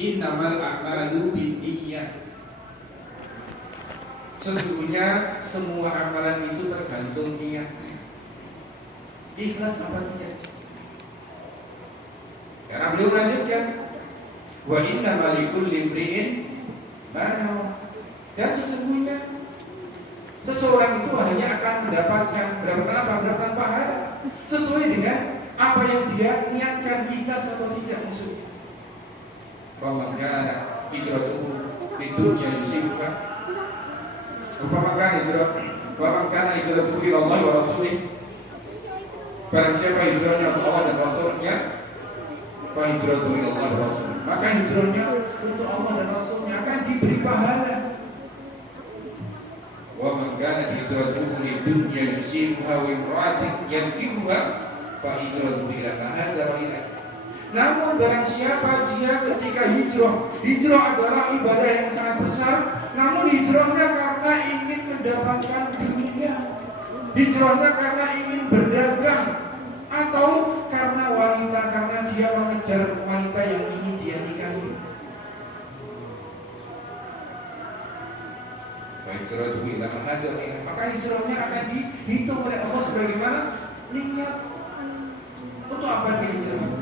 Innamal a'malu binniyat. Sesungguhnya semua amalan itu tergantung niat. Ikhlas apa tidak? Karena beliau melanjutkan, wa innamal likulli imri'in ma nawa. Dan sesungguhnya seseorang itu hanya akan mendapatkan mendapatkan pahala sesuai dengan apa yang dia niatkan, ikhlas atau tidak maksudnya. Wa man kana hijratuhu lidunya yusibuha wa man kana hijratuhu ila Allah wa rasulih. Barang siapa hijrahnya untuk Allah dan Rasulnya, fa hijratuhu ila Allah wa rasulih, maka hijrahnya untuk Allah dan Rasulnya akan diberi pahala. Wa man kana hijratuhu lidunya yusibuha wa imra'atin yankihuha fa hijratuhu ila ma hajara ilaihi. Namun barang siapa dia ketika hijrah adalah ibadah yang sangat besar, namun hijrahnya karena ingin mendapatkan dunia, hijrahnya karena ingin berdagang, atau karena wanita, karena dia mengejar wanita yang ingin dia nikahi. Maka hijrahnya akan dihitung oleh Allah sebagaimana niat. Untuk apa dia hijrah?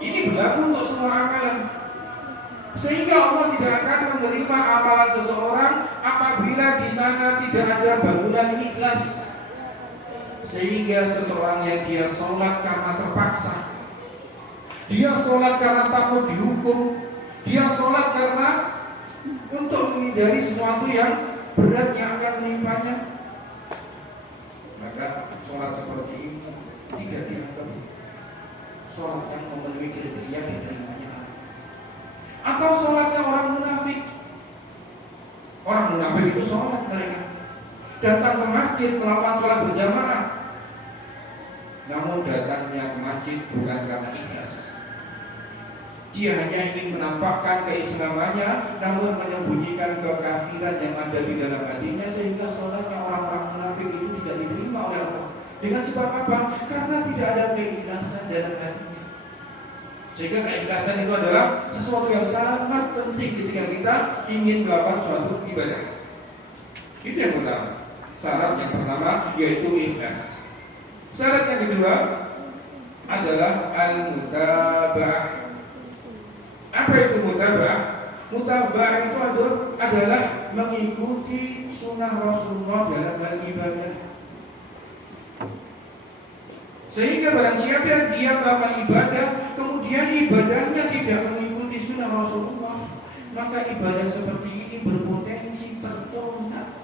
Ini berlaku untuk semua amalan. Sehingga Allah tidak akan menerima amalan seseorang apabila di sana tidak ada bangunan ikhlas. Sehingga seseorang yang dia sholat karena terpaksa, dia sholat karena takut dihukum, dia sholat karena untuk menghindari sesuatu yang berat yang akan menimpanya, maka sholat seperti ini tidak dianggap sholat yang memenuhi kriteria diterimanya. Atau sholatnya orang munafik. Orang munafik itu sholat mereka datang ke masjid melakukan sholat berjamaah, namun datangnya ke masjid bukan karena ikhlas. Dia hanya ingin menampakkan keislamannya, namun menyembunyikan kekafiran yang ada di dalam hatinya, sehingga sholatnya orang-orang munafik itu tidak diterima oleh Allah. Dengan sebab apa? Karena tidak ada keikhlasan dalam hatinya. Sehingga keikhlasan itu adalah sesuatu yang sangat penting ketika kita ingin melakukan suatu ibadah. Itu yang pertama. Syarat yang pertama yaitu ikhlas. Syarat yang kedua adalah al-mutaba'ah. Apa itu mutaba'ah? Mutaba'ah itu adalah mengikuti sunnah Rasulullah dalam hal ibadah. Sehingga barang siapa yang dia melakukan ibadah, kemudian ibadahnya tidak mengikuti sunnah Rasulullah, maka ibadah seperti ini berpotensi tertolak,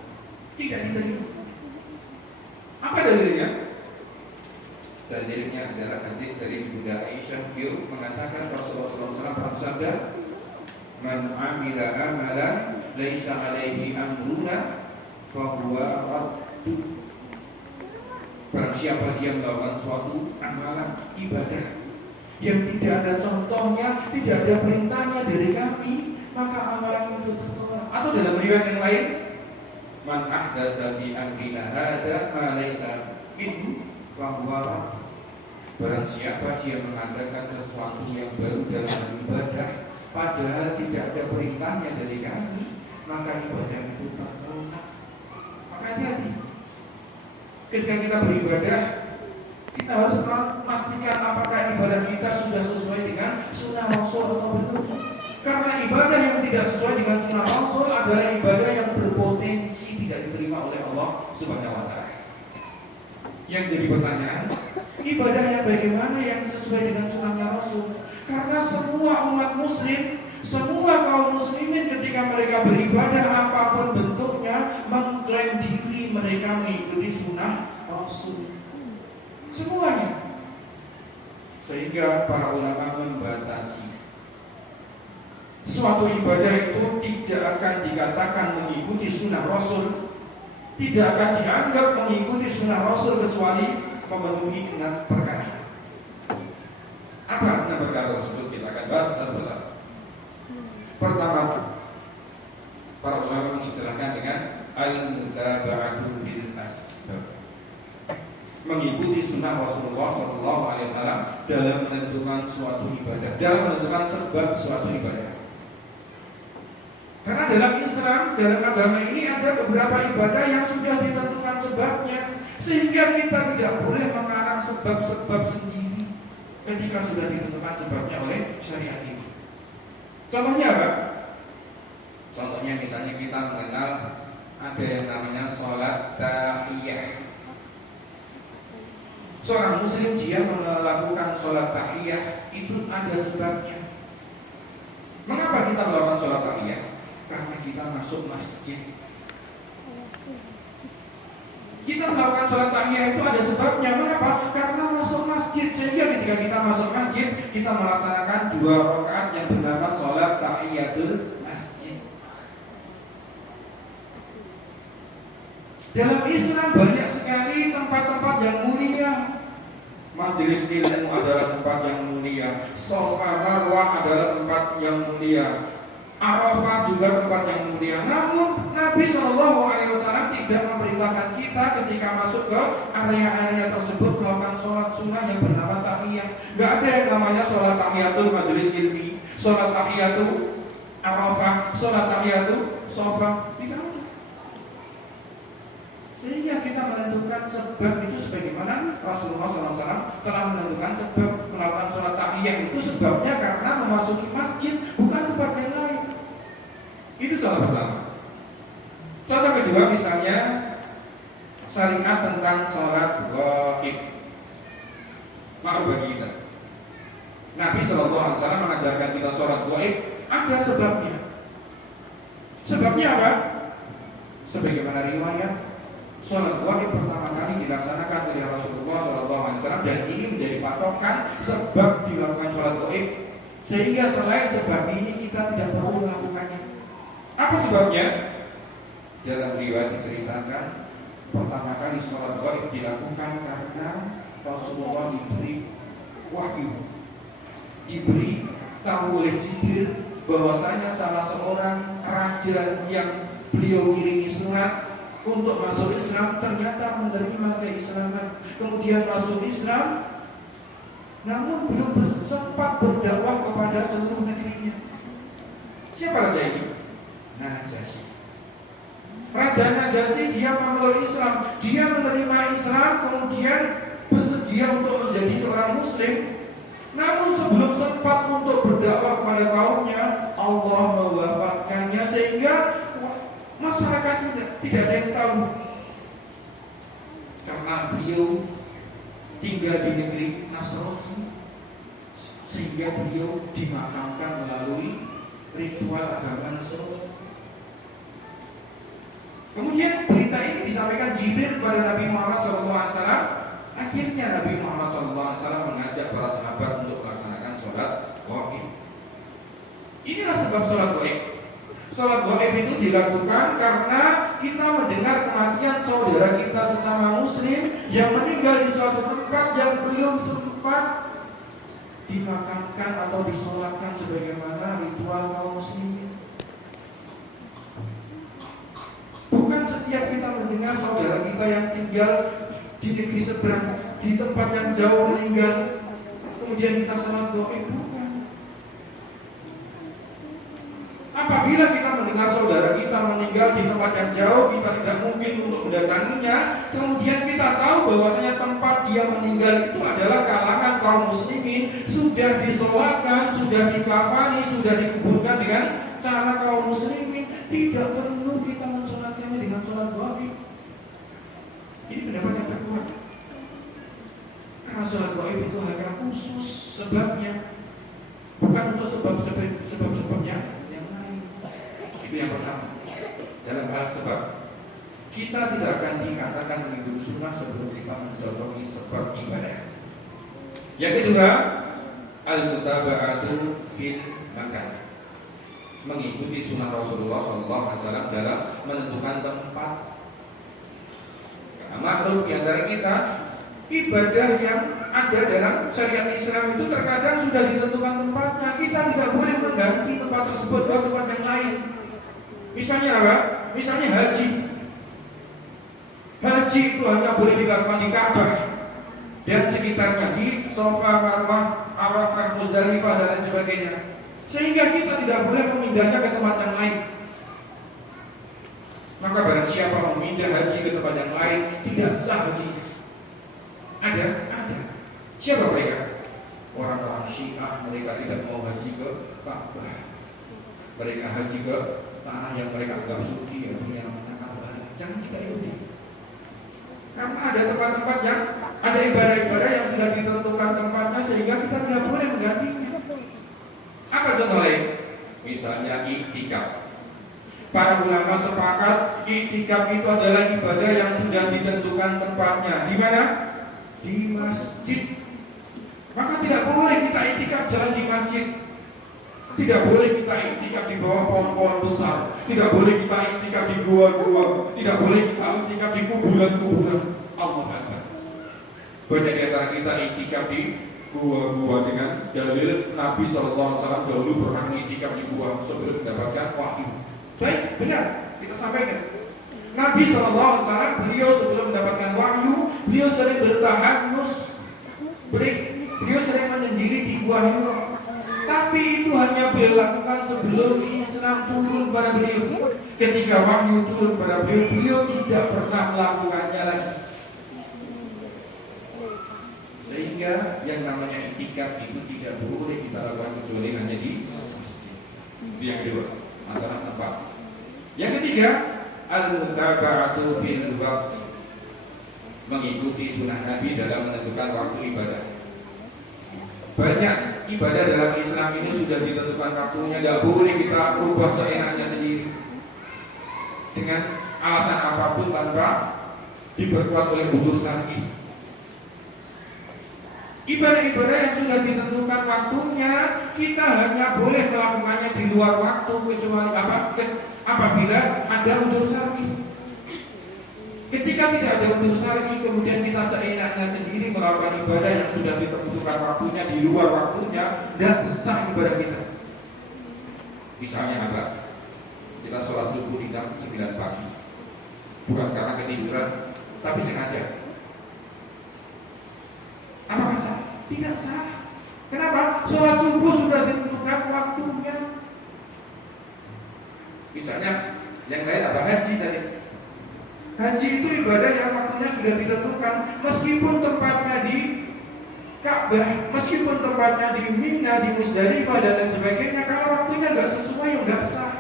tidak diterima. Apa dalilnya? Dalilnya adalah hadis dari Bunda Aisyah. Beliau mengatakan Rasulullah SAW bersabda, "Man amila amalan laisa alaihi amruna fahuwa raddu." Barang siapa dia melakukan suatu amalan ibadah yang tidak ada contohnya, tidak ada perintahnya dari kami, maka amalan itu tertolak. Atau dalam riwayat yang lain, "Man ahdatsa fi amrina hadza ma laysa minhu fa huwa radd." Barang siapa dia mengadakan sesuatu yang baru dalam ibadah, padahal tidak ada perintahnya dari kami, maka ibadah itu tertolak. Maka hati-hati. Ketika kita beribadah, kita harus memastikan apakah ibadah kita sudah sesuai dengan sunnah Rasul atau belum. Karena ibadah yang tidak sesuai dengan sunnah Rasul adalah ibadah yang berpotensi tidak diterima oleh Allah Subhanahu wa Ta'ala. Yang jadi pertanyaan, ibadah yang bagaimana yang sesuai dengan sunnahnya Rasul? Karena semua umat muslim, semua kaum muslimin ketika mereka beribadah apapun bentuknya, mengklaim diri mereka mengikuti sunnah Rasul. Semuanya. Sehingga para ulama membatasi. Suatu ibadah itu tidak akan dikatakan mengikuti sunnah Rasul, tidak akan dianggap mengikuti sunnah Rasul kecuali memenuhi 6 perkara. Apa 6 perkara tersebut? Kita akan bahas satu-satu. Pertama, para ulama mengistilahkan dengan al-mutaba'atu bil asbab, mengikuti sunnah Rasulullah SAW dalam menentukan suatu ibadah, dalam menentukan sebab suatu ibadah. Karena dalam Islam, dalam agama ini ada beberapa ibadah yang sudah ditentukan sebabnya, sehingga kita tidak boleh mengarang sebab-sebab sendiri ketika sudah ditentukan sebabnya oleh syariat ini. Contohnya apa? Contohnya misalnya kita mengenal ada yang namanya sholat tahiyah. Seorang muslim dia melakukan sholat tahiyah itu ada sebabnya. Mengapa kita melakukan sholat tahiyah? Karena kita masuk masjid. Kita melakukan sholat tahiyah itu ada sebabnya. Mengapa? Karena masuk masjid. Sehingga ketika kita masuk masjid, kita melaksanakan 2 rakaat yang bernama sholat tahiyatul masjid. Dalam Islam banyak sekali tempat-tempat yang mulia. Majelis ilmu adalah tempat yang mulia. Safa Marwah adalah tempat yang mulia. Arafah juga tempat yang mulia. Namun Nabi SAW tidak memerintahkan kita ketika masuk ke area-area tersebut melakukan sholat sunnah yang bernama tahiyah. Gak ada yang namanya sholat tahiyatul majelis ilmi, sholat tahiyatul Arafah, sholat tahiyatul Safa. Tidak ada. Sehingga kita menentukan sebab itu sebagaimana Rasulullah SAW telah menentukan sebab melakukan sholat tahiyah itu sebabnya karena memasuki masjid, bukan tempat yang lain. Itu contoh pertama. Contoh kedua misalnya syariat tentang sholat ghaib. Maaf bagi kita. Nabi SAW mengajarkan kita sholat ghaib ada sebabnya. Sebabnya apa? Sebagaimana riwayat sholat ghaib pertama kali dilaksanakan oleh Rasulullah SAW dan ini menjadi patokan sebab dilakukan sholat ghaib. Sehingga selain sebab ini kita tidak perlu melakukannya. Apa sebabnya? Dalam riwayat diceritakan pertama kali sholat ghaib dilakukan karena Rasulullah diberi wahyu, diberi tahu oleh Jibril bahwasanya salah seorang raja yang beliau kirimi surat untuk masuk Islam ternyata menerima keislaman, kemudian masuk Islam, namun belum sempat berdakwah kepada seluruh negerinya. Siapa raja ini? Najasyi. Raja Najasyi dia memeluk Islam, dia menerima Islam, kemudian bersedia untuk menjadi seorang muslim. Namun sebelum sempat untuk berdakwah kepada kaumnya, Allah mewafatkannya sehingga masyarakat tidak ada yang tahu. Karena beliau tinggal di negeri Nasrani, sehingga beliau dimakamkan melalui ritual agama Nasrani. Kemudian berita ini disampaikan Jibril kepada Nabi Muhammad SAW. Akhirnya Nabi Muhammad SAW mengajak para sahabat untuk melaksanakan sholat ghaib. Inilah sebab sholat ghaib. Sholat ghaib itu dilakukan karena kita mendengar kematian saudara kita sesama muslim yang meninggal di suatu tempat yang belum sempat dimakamkan atau disolatkan sebagaimana ritual kaum muslimin. Bukan setiap kita mendengar saudara kita yang tinggal di negeri seberang, di tempat yang jauh meninggal, kemudian kita sholat ghaib. Bukan. Apabila kita mendengar saudara kita meninggal di tempat yang jauh, kita tidak mungkin untuk mendatanginya. Kemudian kita tahu bahwasanya tempat dia meninggal itu adalah kalangan kaum muslimin, sudah disolatkan, sudah dikafani, sudah dikuburkan dengan cara kaum muslimin. Tidak perlu kita mensolatkannya dengan sholat ghaib. Ini pendapat yang terkuat. Karena sholat ghaib itu hanya khusus sebabnya, bukan untuk sebab-sebabnya yang lain. Itu yang pertama. Dalam hal sebab, kita tidak akan dikatakan mengikuti sunnah sebelum kita mencocoki sebab ibadah. Yang kedua, al-mutaba'atu fil makan. Mengikuti sunnah Rasulullah SAW dalam menentukan tempat. Karena maklum di antara kita, ibadah yang ada dalam syariat Islam itu terkadang sudah ditentukan tempatnya. Kita tidak boleh mengganti tempat tersebut ke tempat yang lain. Misalnya apa? Misalnya haji. Haji itu hanya boleh dilakukan di Ka'bah. dan sekitarnya di Safa, Marwah, Arafah, Muzdalifah dan lain sebagainya. Sehingga kita tidak boleh memindahnya ke tempat yang lain. Maka barang siapa memindah haji ke tempat yang lain, tidak sah haji. Ada. Siapa mereka? Orang-orang Syiah, mereka tidak mau haji ke Ka'bah. Mereka haji ke tanah yang mereka anggap suci, yaitu yang namanya Ka'bah. Jangan kita ikuti. Karena ada tempat-tempat yang ada ibadah-ibadah yang sudah ditentukan tempatnya, sehingga kita tidak boleh menggantinya. Apa contoh lain? Misalnya iktikaf. Para ulama sepakat iktikaf itu adalah ibadah yang sudah ditentukan tempatnya. Di mana? Di masjid. Maka tidak boleh kita iktikaf jalan di masjid. Tidak boleh kita iktikaf di bawah pohon-pohon besar. Tidak boleh kita iktikaf di gua-gua. Tidak boleh kita iktikaf di kuburan-kuburan. Allah Akbar. Banyak di antara kita iktikaf di gua-gua dengan dalil Nabi SAW dahulu pernah iktikaf di gua sebelum mendapatkan wahyu. Baik, benar, kita sampaikan. Nabi SAW, beliau sebelum mendapatkan wahyu, beliau sering bertahanus, beliau sering menyendiri di Gua Hira. Tapi itu hanya beliau lakukan sebelum Islam turun pada beliau. Ketika wahyu turun pada beliau, beliau tidak pernah melakukannya lagi. Sehingga yang namanya iktikaf itu tidak boleh kita lakukan kecuali hanya di masjid. Itu yang kedua, masalah tempat. Yang ketiga, al-mutaba'atu fil waqt, mengikuti sunnah Nabi dalam menentukan waktu ibadah. Banyak ibadah dalam Islam ini sudah ditentukan waktunya, tidak boleh kita ubah seenaknya sendiri dengan alasan apapun tanpa diperkuat oleh udzur syar'i. Ibadah-ibadah yang sudah ditentukan waktunya, kita hanya boleh melakukannya di luar waktu kecuali apabila ada udzur syar'i. Ketika tidak ada udzur syar'i, kemudian kita seenaknya sendiri melakukan ibadah yang sudah ditentukan waktunya di luar waktunya, dan sah ibadah kita. Misalnya apa? Kita sholat subuh di jam 9 pagi, bukan karena ketiduran, tapi sengaja. Apakah sah? Tidak sah. Kenapa? Sholat subuh sudah ditentukan waktunya. Misalnya yang lain apa? Haji tadi. Haji itu ibadah yang waktunya sudah ditentukan, meskipun tempatnya di Ka'bah, meskipun tempatnya di Mina, di Muzdalifah dan lain sebagainya. Kalau waktunya nggak sesuai, ya nggak sah.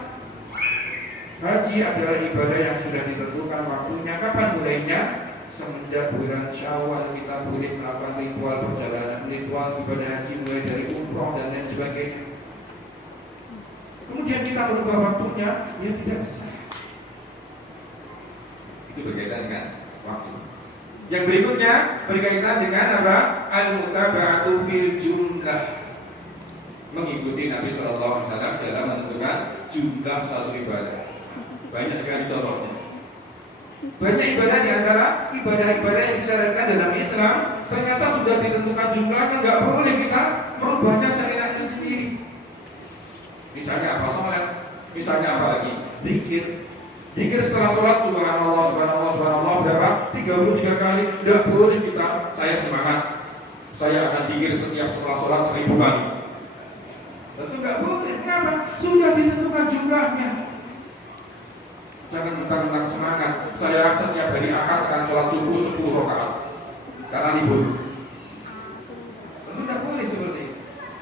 Haji adalah ibadah yang sudah ditentukan waktunya. Kapan mulainya? Semenjak bulan Syawal kita boleh melakukan ritual perjalanan, ritual ibadah haji mulai dari umroh dan lain sebagainya. Kemudian kita merubah waktunya, ya tidak sah. Itu berkaitan dengan waktu. Yang berikutnya berkaitan dengan apa? Al-mutaba'atu fil jumlah, mengikuti Nabi SAW dalam menentukan jumlah satu ibadah. Banyak sekali contohnya. Banyak ibadah di antara ibadah-ibadah yang disyaratkan dalam Islam ternyata sudah ditentukan jumlahnya, nggak boleh kita merubahnya seenaknya sendiri. Misalnya apa? Sholat. Misalnya apa lagi? Zikir. Zikir setelah sholat subhanallah, subhanallah, subhanallah berapa? 33 kali. Nggak boleh kita, saya semangat, saya akan zikir setiap setelah sholat 1000 kali. Tentu nggak boleh. Kenapa? Sudah ditentukan jumlahnya. Jangan mentang-mentang semangat, saya setiap hari akad akan sholat subuh 10 rakaat karena libur. Tentu tidak boleh seperti itu.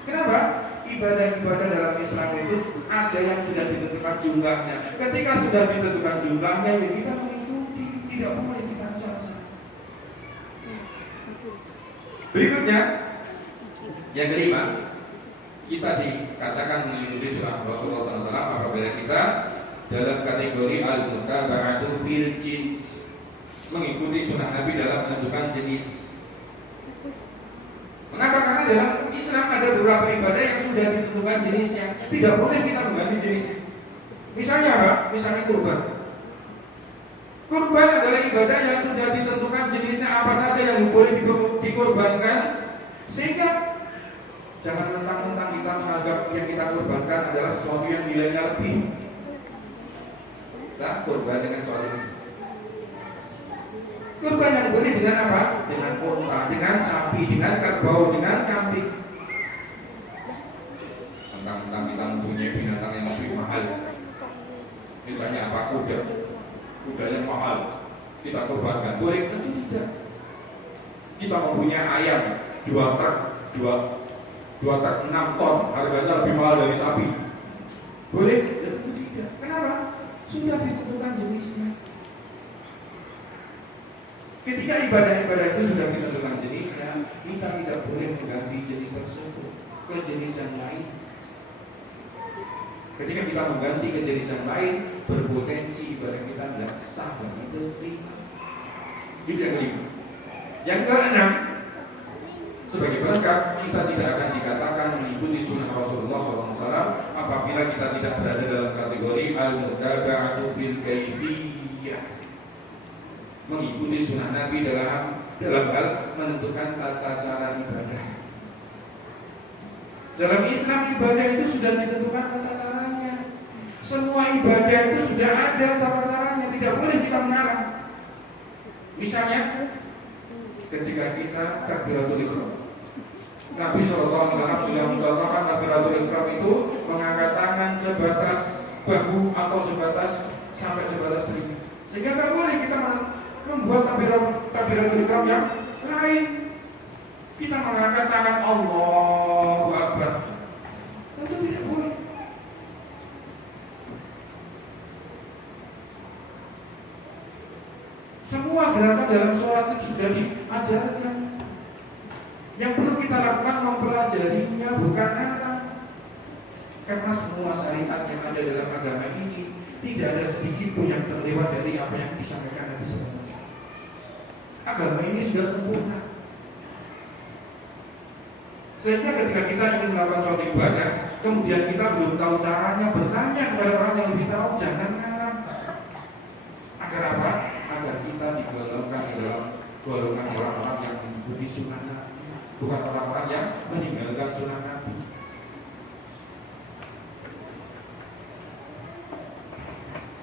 Kenapa? Ibadah-ibadah dalam Islam itu ada yang sudah ditentukan jumlahnya. Ketika sudah ditentukan jumlahnya, ya kita mengikuti, tidak boleh kita cacat. Berikutnya, yang kelima, kita dikatakan mengikuti sunnah Rasulullah SAW apabila kita dalam kategori al-mutaba'atu fil jins, mengikuti sunnah Nabi dalam menentukan jenis. Mengapa? Karena dalam Islam ada beberapa ibadah yang sudah ditentukan jenisnya, tidak boleh kita mengganti jenisnya. Misalnya apa? Misalnya kurban. Kurban adalah ibadah yang sudah ditentukan jenisnya apa saja yang boleh dikurbankan, sehingga jangan mentang-mentang kita menganggap yang kita kurbankan adalah sesuatu yang nilainya lebih. Kita kurban dengan sholat. Kurban yang boleh dengan apa? Dengan unta, dengan sapi, dengan kerbau, dengan kambing. Tentang kita mempunyai binatang yang lebih mahal. Misalnya apa? Kuda yang mahal kita kurbankan, boleh atau tidak? Kita mempunyai ayam 2 truk 6 ton, harganya lebih mahal dari sapi, boleh atau tidak? Kenapa? Sudah ditentukan jenisnya. Ketika ibadah-ibadah itu sudah ditentukan jenisnya, kita tidak boleh mengganti jenis tersebut ke jenis yang lain. Ketika kita mengganti ke jenis yang lain, berpotensi ibadah kita tidak sah dan diterima. Itu yang kelima. Yang keenam, sebagai pelengkap, kita tidak akan dikatakan mengikuti sunnah Rasulullah SAW apabila kita tidak berada dalam kategori al-mutaba'atu bil kaifiyah, mengikuti sunnah Nabi dalam hal menentukan tata cara ibadah. Dalam Islam ibadah itu sudah ditentukan tata caranya. Semua ibadah itu sudah ada tata caranya, tidak boleh kita mengarang. Misalnya ketika kita takbiratul ihram, Nabi SAW sudah mencontohkan takbiratul ihram itu mengangkat tangan sebatas bahu atau sampai sebatas telinga. Sehingga tidak boleh kita membuat takbiratul ihram yang lain. Kita mengangkat tangan Allahu Akbar, tentu tidak boleh. Semua gerakan dalam sholat itu sudah diajarkan. Yang perlu kita lakukan mempelajarinya, bukan ngarang. Karena semua syariat yang ada dalam agama ini tidak ada sedikit pun yang terlewat dari apa yang disampaikan Nabi SAW. Agama ini sudah sempurna. Sehingga ketika kita ingin melakukan suatu ibadah, kemudian kita belum tahu caranya, bertanya kepada orang yang lebih tahu, jangan ngarang. Agar apa? Agar kita digolongkan dalam golongan orang-orang yang mengikuti sunnah Nabi, bukan orang-orang yang meninggalkan sunnah Nabi.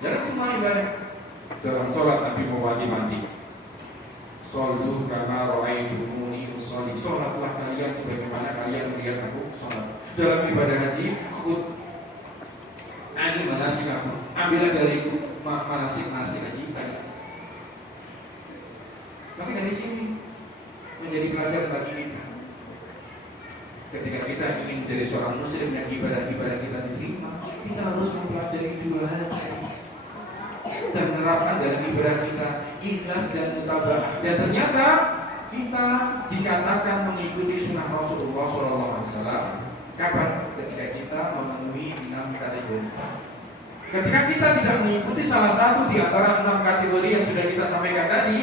Dalam semua ibadah, dalam sholat Nabi mewanti-wanti, Sallu kama ra'aitumuni usolli. Sholatlah kalian sebagaimana kalian melihat aku sholat. Dalam ibadah haji, ani manasik aku, ambillah dari manasik haji kalian. Maka dari sini menjadi pelajaran bagi kita. Ketika kita ingin menjadi seorang muslim dan ibadah-ibadah kita diterima, kita harus mempelajari 2 hal dan menerapkan dalam ibadah kita ikhlas dan mutaba'ah. Dan ternyata kita dikatakan mengikuti sunnah Rasulullah SAW. Kapan? Ketika kita memenuhi 6 kategori. Ketika kita tidak mengikuti salah satu di antara 6 kategori yang sudah kita sampaikan tadi,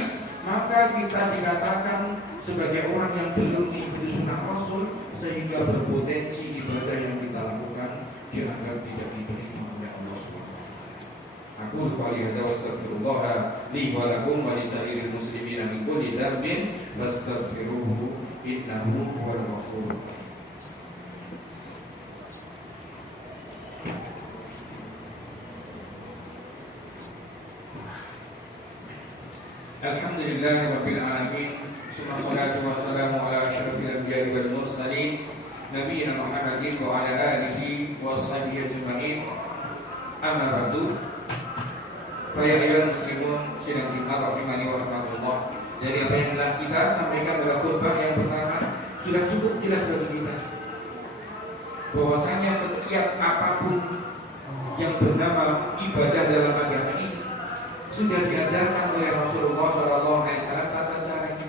maka kita dikatakan sebagai orang yang belum mengikuti sunnah Rasul, sehingga berpotensi ibadah yang kita lakukan dianggap tidak diterima oleh Allah SWT. Aku qouli hadza wa astaghfirullah li wa lakum wa li sa'iril muslimina min kulli dhanbin wastaghfiruhu innahu huwal ghafurur rahim. Alhamdulillahi rabbil alamin. Wassalatu wassalamu ala asyrafil anbiya'i wal mursalin nabiyina Muhammadin wa ala alihi wa sahbihi ajma'in. Amma ba'du. Fa ya ayyuhal muslimun, sidang Jumat rahimani wa rahmatullah. Dari apa yang telah kita sampaikan pada khutbah yang pertama, sudah cukup jelas bagi kita bahwasanya setiap apapun yang bernama ibadah dalam agama ini sudah diajarkan oleh Rasulullah SAW tata caranya.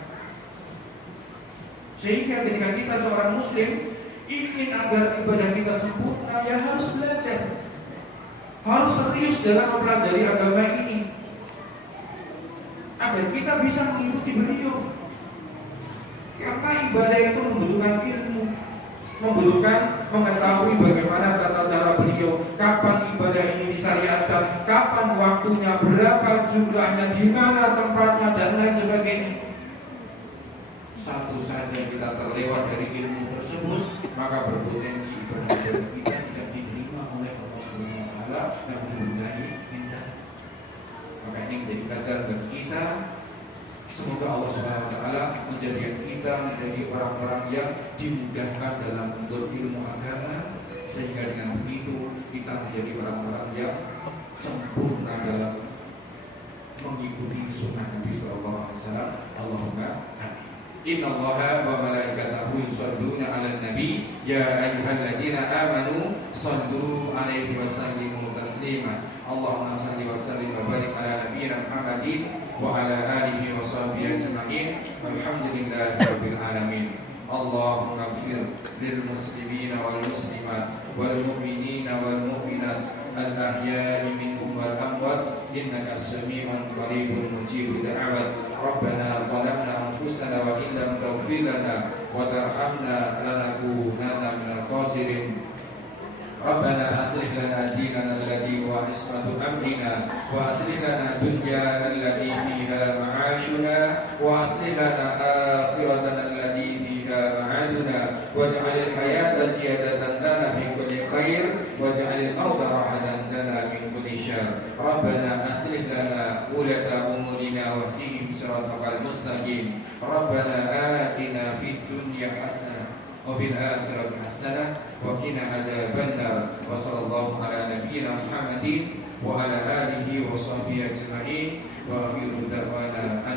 Sehingga ketika kita seorang muslim ingin agar ibadah kita sempurna, ya harus belajar, harus serius dalam mempelajari agama ini agar kita bisa mengikuti beliau. Karena ibadah itu membutuhkan ilmu, membutuhkan mengetahui bagaimana tata cara beliau, kapan ibadah ini disyariatkan, kapan waktunya, berapa jumlahnya, di mana tempatnya, dan lain sebagainya. Satu saja kita terlewat dari ilmu tersebut, maka berpotensi ibadah kita tidak diterima oleh Allah SWT dan menjadi bencana. Maka ini menjadi pelajaran bagi kita dimudahkan dalam menuntut ilmu agama, sehingga dengan begitu kita menjadi orang-orang yang sempurna dalam mengikuti sunnah Nabi Sallallahu Alaihi Wasallam. Allahumma amin. Inna Allaha wa malaikatahu yusholluna 'alan nabi ya ayyuhalladzina amanu shallu 'alaihi wa sallimu taslima. Allahumma shalli wa sallim wa barik ala nabiyyina Muhammadin wa ala alihi wa sahbihi ajma'in. Walhamdulillahi rabbil alamin. Allahumma ighfir lil muslimina wal muslimat wal mu'minina wal mu'minat al ahya'i minhum wal amwat innaka sami'un qaribun mujibud da'awat. Rabbana zalamna anfusana wa in lam taghfir lana wa tarhamna lanakunanna minal khasirin. Rabbana aslih lana dinana alladhi huwa ismatu amrina wa aslih lana dunyana allati fiha ma'ashuna wa aslih lana akhiratana allati fiha ma'aduna waj'alil hayata ziyadatan lana fi kulli khair waj'alil mauta rahatan lana min kulli syarr. Rabbana aslih lana ulata umurina wahdihim siratal mustaqim. Rabbana atina fid dunya hasanah wa fil akhirati hasanah wa qina adzabannar. Wa sallallahu ala nabiyyina Muhammadin wa ala alihi wa sahbihi ajma'in wa akhiru da'wana